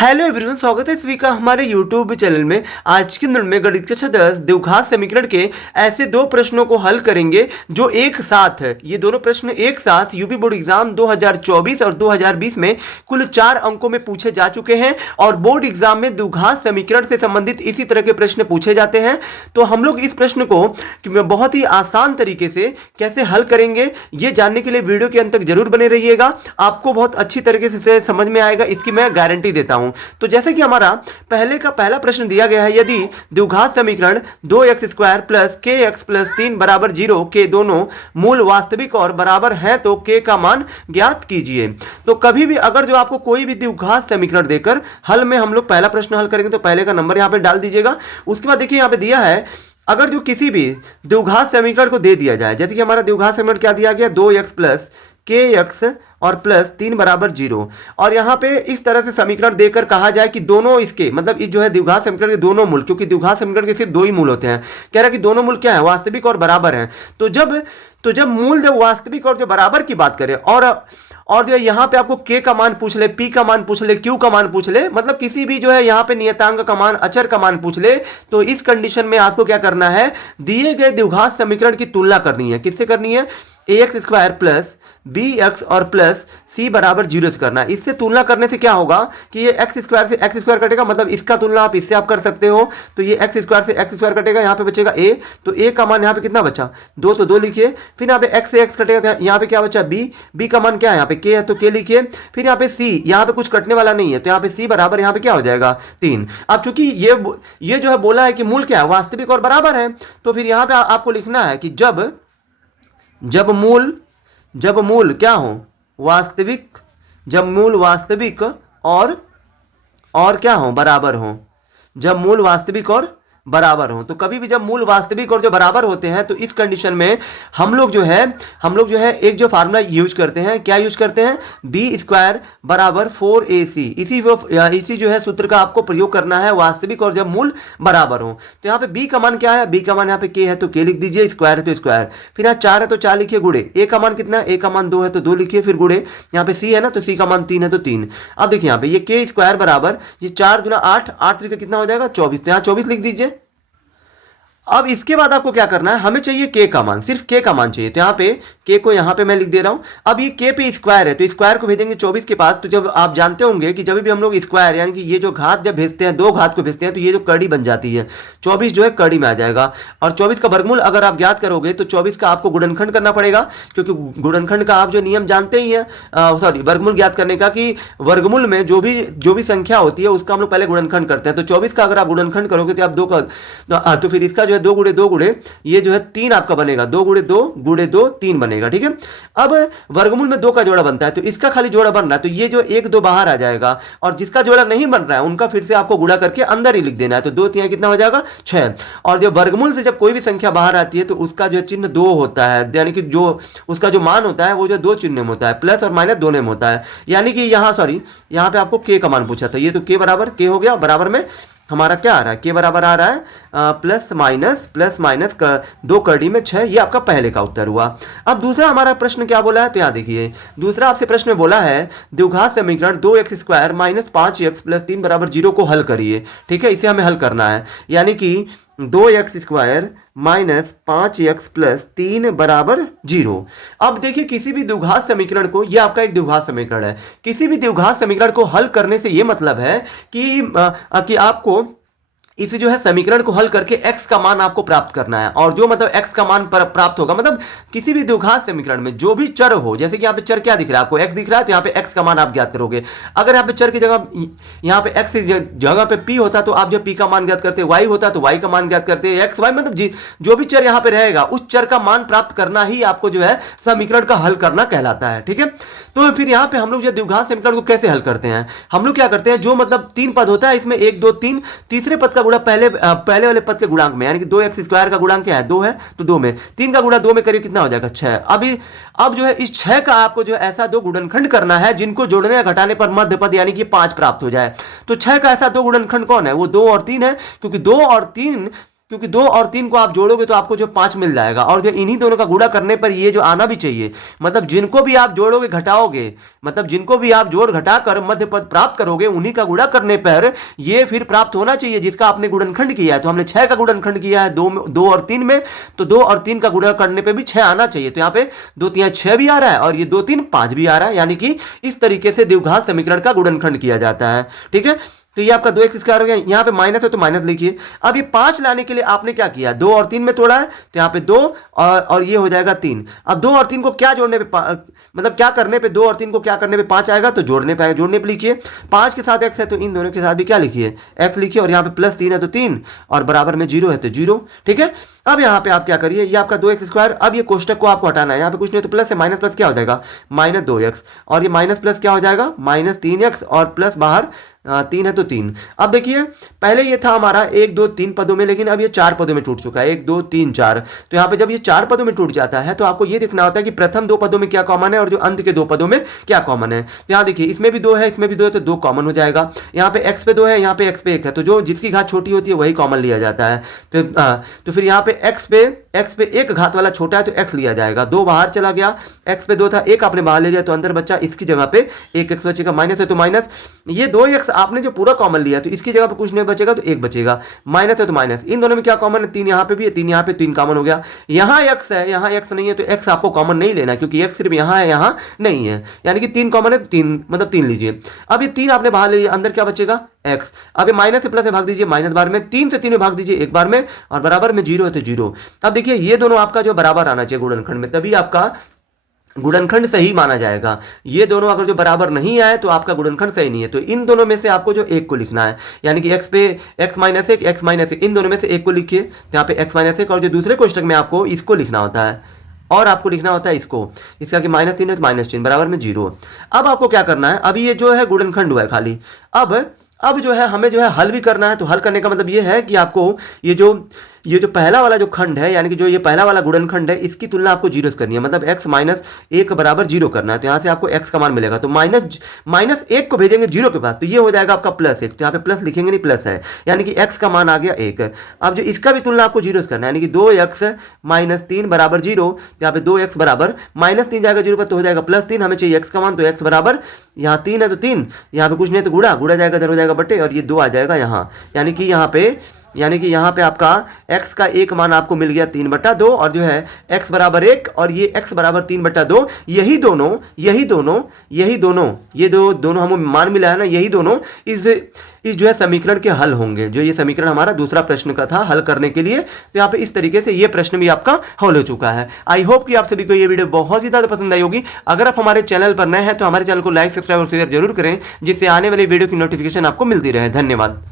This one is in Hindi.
हेलो एवरीवन, स्वागत है सभी का हमारे यूट्यूब चैनल में। आज के दिन में गणित कक्षा 10 द्विघात समीकरण के ऐसे दो प्रश्नों को हल करेंगे जो एक साथ है। ये दोनों प्रश्न एक साथ यूपी बोर्ड एग्जाम 2024 और 2020 में कुल 4 अंकों में पूछे जा चुके हैं और बोर्ड एग्जाम में द्विघात समीकरण से संबंधित इसी तरह के प्रश्न पूछे जाते हैं। तो हम लोग इस प्रश्न को बहुत ही आसान तरीके से कैसे हल करेंगे ये जानने के लिए वीडियो के अंत तक जरूर बने रहिएगा। आपको बहुत अच्छी तरीके से समझ में आएगा, इसकी मैं गारंटी देता हूं। तो जैसे कि हमारा पहला प्रश्न दिया गया है, यदि द्विघात समीकरण 2x² प्लस kx प्लस 3 बराबर 0 के दोनों मूल वास्तविक और बराबर हैं तो k का मान ज्ञात कीजिए। तो कभी भी अगर जो आपको कोई भी द्विघात समीकरण देकर हल में हम लोग पहला प्रश्न हल करेंगे तो पहले का नंबर यहां पे डाल दीजिएगा। उसके बाद देखिए यहां पे दिया है, अगर जो किसी भी द्विघात समीकरण को दे दिया जाए, जैसे कि हमारा द्विघात समीकरण क्या दिया गया, 2x प्लस kx और प्लस 3 बराबर 0, और यहाँ पे इस तरह से समीकरण देकर कहा जाए कि दोनों इसके मतलब इस जो है द्विघात समीकरण के दोनों मूल, क्योंकि द्विघात समीकरण के सिर्फ दो ही मूल होते हैं, कह रहा है कि दोनों मूल क्या है, वास्तविक और बराबर हैं। तो जब मूल जब वास्तविक और जो बराबर की बात करें और जो यहाँ पे आपको k का मान पूछ ले, p का मान पूछ ले, q का मान पूछ ले, मतलब किसी भी जो है यहाँ पे नियतांक का मान, अचर का मान पूछ ले, तो इस कंडीशन में आपको क्या करना है, दिए गए द्विघात समीकरण की तुलना करनी है। किससे करनी है, ax² प्लस bx और प्लस c बराबर 0 से करना है। इससे तुलना करने से क्या होगा कि ये x² से x² कटेगा, मतलब इसका तुलना आप इससे आप कर सकते हो। तो ये x² से x² कटेगा, यहाँ पे बचेगा a, तो a का मान यहाँ पे कितना बचा, 2, तो 2 लिखिए। फिर यहाँ पे x से x कटेगा, यहाँ पे क्या बचा b का मान क्या है, यहाँ पे k है तो k लिखिए। फिर यहाँ पे c, यहाँ पे कुछ कटने वाला नहीं है तो यहाँ पे c बराबर यहाँ पे क्या हो जाएगा 3। अब चूंकि ये जो है बोला है कि मूल क्या है, वास्तविक और बराबर है, तो फिर यहाँ पे आपको लिखना है कि जब मूल क्या हो, वास्तविक, जब मूल वास्तविक और क्या हो, बराबर हो, जब मूल वास्तविक और बराबर हो। तो कभी भी जब मूल वास्तविक और जो बराबर होते हैं तो इस कंडीशन में हम लोग जो है एक जो फार्मूला यूज करते हैं, क्या यूज करते हैं, b² बराबर 4ac, इसी जो है सूत्र का आपको प्रयोग करना है, वास्तविक और जब मूल बराबर हो। तो यहाँ पे b का मान क्या है, b का मान यहाँ पे k है तो k लिख दीजिए, स्क्वायर है तो स्क्वायर, फिर यहाँ 4 है तो 4 लिखिए, गुड़े a का मान कितना है, a का मान 2 है तो 2 लिखिए, फिर गुड़े यहाँ पे c है ना तो c का मान 3 है तो 3। अब देखिए यहाँ पे ये k² बराबर ये 4 गुना 8, 8 तरीके कितना हो जाएगा 24, तो यहाँ 24 लिख दीजिए। अब इसके बाद आपको क्या करना है, हमें चाहिए k का मान, सिर्फ k का मान चाहिए, तो यहाँ पे k को यहाँ पे मैं लिख दे रहा हूं। अब ये k पे स्क्वायर है तो स्क्वायर को भेजेंगे 24 के पास। तो जब आप जानते होंगे कि जब भी हम लोग स्क्वायर यानी कि ये जो घात जब भेजते हैं, दो घात को भेजते हैं तो ये जो कड़ी बन जाती है, 24 जो है कड़ी में आ जाएगा। और 24 का वर्गमूल अगर आप ज्ञात करोगे तो 24 का आपको गुणनखंड करना पड़ेगा, क्योंकि गुणनखंड का आप जो नियम जानते ही हैं, सॉरी वर्गमूल ज्ञात करने का, कि वर्गमूल में जो भी संख्या होती है उसका हम लोग पहले गुणनखंड करते हैं। तो 24 का अगर आप गुणनखंड करोगे तो आप 2 का तो फिर इसका जो है 2 गुणे ये जो है 3 आपका बनेगा, 2 गुणे 2 3 बनेगा, ठीक है। अब वर्गमूल में 2 का जोड़ा बनता है तो इसका खाली जोड़ा बन रहा है तो ये जो 1 2 बाहर आ जाएगा, और जिसका जोड़ा नहीं बन रहा है उनका फिर से आपको गुणा करके अंदर ही लिख देना है। तो 2 3 कितना हो जाएगा 6। और जब वर्गमूल से जब कोई भी संख्या बाहर आती है तो उसका जो चिन्ह 2 होता है, यानी कि जो उसका जो मान होता है वो जो 2 चिन्ह में होता है, प्लस और माइनस दोनों में होता है। यानी कि यहाँ पे आपको k का मान पूछा था, ये तो k बराबर k हो गया, बराबर में हमारा क्या आ रहा है, k बराबर आ रहा है प्लस माइनस 2 कड़ी में 6। ये आपका पहले का उत्तर हुआ। अब दूसरा हमारा प्रश्न क्या बोला है, तो यहाँ देखिए दूसरा आपसे प्रश्न में बोला है, द्विघात समीकरण 2x² माइनस 5x प्लस 3 बराबर 0 को हल करिए, ठीक है। इसे हमें हल करना है, यानी कि 2x² माइनस 5x प्लस 3 बराबर 0। अब देखिए किसी भी द्विघात समीकरण को, यह आपका एक द्विघात समीकरण है, किसी भी द्विघात समीकरण को हल करने से यह मतलब है कि आपको इसे जो है समीकरण को हल करके x का मान आपको प्राप्त करना है। और जो मतलब x का मान प्राप्त होगा, मतलब किसी भी द्विघात समीकरण में जो भी चर हो, जैसे कि यहाँ पे चर क्या दिख रहा है आपको, x दिख रहा है तो यहाँ पे x का मान आप ज्ञात करोगे। अगर यहाँ पे चर की जगह यहाँ पे x की जगह पे p होता तो आप जो p का मान ज्ञात करते, y होता तो y का मान ज्ञात करते, x y मतलब जो भी चर यहाँ पे रहेगा उस चर का मान प्राप्त करना ही आपको जो है समीकरण का हल करना कहलाता है, ठीक है। तो फिर यहाँ पे हम लोग जो द्विघात समीकरण को कैसे हल करते हैं, हम लोग क्या करते हैं, जो मतलब 3 पद होता है इसमें 1 2 3, तीसरे पद का गुणा पहले वाले पद के गुणांक में, यानी कि 2x² का गुणांक क्या है 2 है तो 2 में, 3 का गुणा 2 में करिए कितना हो जाएगा 6। अब जो है इस 6 का आपको जो है ऐसा 2 गुणनखंड करना है जिनको जोड़ने या घटाने पर मध्य पद यानी कि 5 प्राप्त हो जाए। तो 6 का ऐसा 2 गुणनखंड कौन है, वो 2 और 3 है, क्योंकि 2 और 3 क्योंकि 2 और 3 को आप जोड़ोगे तो आपको जो 5 मिल जाएगा, और जो इन्हीं दोनों का गुणा करने पर ये जो आना भी चाहिए, मतलब जिनको भी आप जोड़ोगे घटाओगे, मतलब जिनको भी आप जोड़ घटाकर मध्य पद प्राप्त करोगे उन्हीं का गुणा करने पर ये फिर प्राप्त होना चाहिए जिसका आपने गुणनखंड किया है। तो हमने 6 का गुणनखंड किया है 2 और 3 में, तो 2 और 3 का गुणा करने पर भी 6 आना चाहिए। तो यहाँ पे 2 3 6 भी आ रहा है और ये 2 3 5 भी आ रहा है, यानी कि इस तरीके से द्विघात समीकरण का गुणनखंड किया जाता है। ठीक है, तो ये आपका 2x² हो गया। यहाँ पे माइनस है तो माइनस लिखिए। अब ये 5 लाने के लिए आपने क्या किया, 2 और 3 में तोड़ा है, तो यहाँ पे 2 और ये हो जाएगा 3। अब 2 और 3 को क्या जोड़ने पे मतलब क्या करने पे 2 और 3 को क्या करने पे 5 आएगा, तो जोड़ने पे आएगा। जोड़ने पे लिखिए 5 के साथ x है तो इन दोनों के साथ भी क्या लिखिए, x लिखिए, और यहाँ पे +3 है तो 3 और बराबर में 0 है तो 0। ठीक है, अब यहाँ पे आप क्या करिए, ये आपका 2x²। अब ये कोष्टक को आपको हटाना है, यहाँ पे कुछ नहीं तो प्लस है, माइनस प्लस क्या हो जाएगा -2x, और ये माइनस प्लस क्या हो जाएगा -3x, और प्लस बाहर 3 है तो 3। अब देखिए पहले ये था हमारा 1 2 3 पदों में, लेकिन अब ये 4 पदों में टूट चुका है, 1 2 3 4। तो यहाँ पे जब ये 4 पदों में टूट जाता है तो आपको ये देखना होता है कि प्रथम 2 पदों में क्या कॉमन है और जो अंत के 2 पदों में क्या कॉमन है। तो यहाँ देखिए इसमें भी 2 है, इसमें भी 2 है, तो 2 कॉमन हो जाएगा। यहाँ पे x पे 2 है, यहाँ पे x पे 1 है, तो जो जिसकी घात छोटी होती है वही कॉमन लिया जाता है। तो फिर यहाँ पे x पे 1 घात वाला छोटा है तो x लिया जाएगा। 2 बाहर चला गया, x पे 2 था, 1 आपने बाहर ले लिया तो अंदर बच्चा, इसकी जगह पे 1x बचेगा, माइनस है तो माइनस। ये 2x आपने जो पूरा कॉमन लिया तो इसकी जगह पे कुछ नहीं बचेगा तो 1 बचेगा, माइनस है तो माइनस। इन दोनों में क्या कॉमन है, 3 यहाँ पे भी है, 3 यहाँ पे, 3 कॉमन हो गया। यहाँ x है, यहाँ x नहीं है, तो x आपको कॉमन नहीं लेना क्योंकि x सिर्फ यहाँ है, यहाँ नहीं है, यानी कि 3 कॉमन है तो 3 मतलब 3 लीजिए। अब ये 3 आपने बाहर ले लिया, अंदर क्या बचेगा x। अब ये माइनस से प्लस में भाग दीजिए, माइनस बार में, 3 से 3 में भाग दीजिए एक बार में, और बराबर में 0 है तो 0। अब देखिए ये दोनों आपका जो बराबर आना चाहिए गुणनखंड में, तभी आपका गुणनखंड सही माना जाएगा। ये दोनों अगर जो बराबर नहीं आए तो आपका गुणनखंड सही नहीं है। तो इन दोनों में से आपको जो 1 को लिखना है, यानी कि x पे x माइनस 1 x माइनस 1, इन दोनों में से 1 को लिखिए। तो यहाँ पे x माइनस 1, और जो दूसरे कोष्टक में आपको इसको लिखना होता है, और आपको लिखना होता है इसको, इसका कि -3 है तो -3 बराबर में 0। अब आपको क्या करना है, अभी ये जो है गुणनखंड हुआ है खाली। अब जो है हमें जो है हल भी करना है। तो हल करने का मतलब ये है कि आपको ये जो पहला वाला जो खंड है, यानी कि जो ये पहला वाला गुणनखंड है, इसकी तुलना आपको 0 से करनी है, मतलब x माइनस 1 बराबर 0 करना है। तो यहाँ से आपको x का मान मिलेगा, तो माइनस 1 को भेजेंगे 0 के बाद, तो ये हो जाएगा आपका +1। तो यहाँ पे प्लस लिखेंगे नहीं, प्लस है, यानी कि x का मान आ गया 1। अब जो इसका भी तुलना आपको 0 से करना है, यानी कि 2x माइनस 3 बराबर 0। यहाँ पे 2x बराबर -3 जाएगा 0 पर तो हो जाएगा +3। हमें चाहिए x का मान, तो x बराबर यहाँ 3 है तो 3, यहाँ पे कुछ नहीं तो गुड़ा जाएगा, इधर हो जाएगा बटे, और ये 2 आ जाएगा यहाँ, यानी कि यहाँ पे आपका x का एक मान आपको मिल गया 3/2, और जो है x बराबर 1 और ये x बराबर 3/2, यही दोनों ये दोनों हमें मान मिला है ना, यही दोनों इस जो है समीकरण के हल होंगे। जो ये समीकरण हमारा दूसरा प्रश्न का था हल करने के लिए, तो यहाँ पे इस तरीके से ये प्रश्न भी आपका हल हो चुका है। आई होप कि आप सभी को ये वीडियो बहुत ही ज़्यादा पसंद आई होगी। अगर आप हमारे चैनल पर नए हैं तो हमारे चैनल को लाइक, सब्सक्राइब और शेयर जरूर करें, जिससे आने वाली वीडियो की नोटिफिकेशन आपको मिलती रहे। धन्यवाद।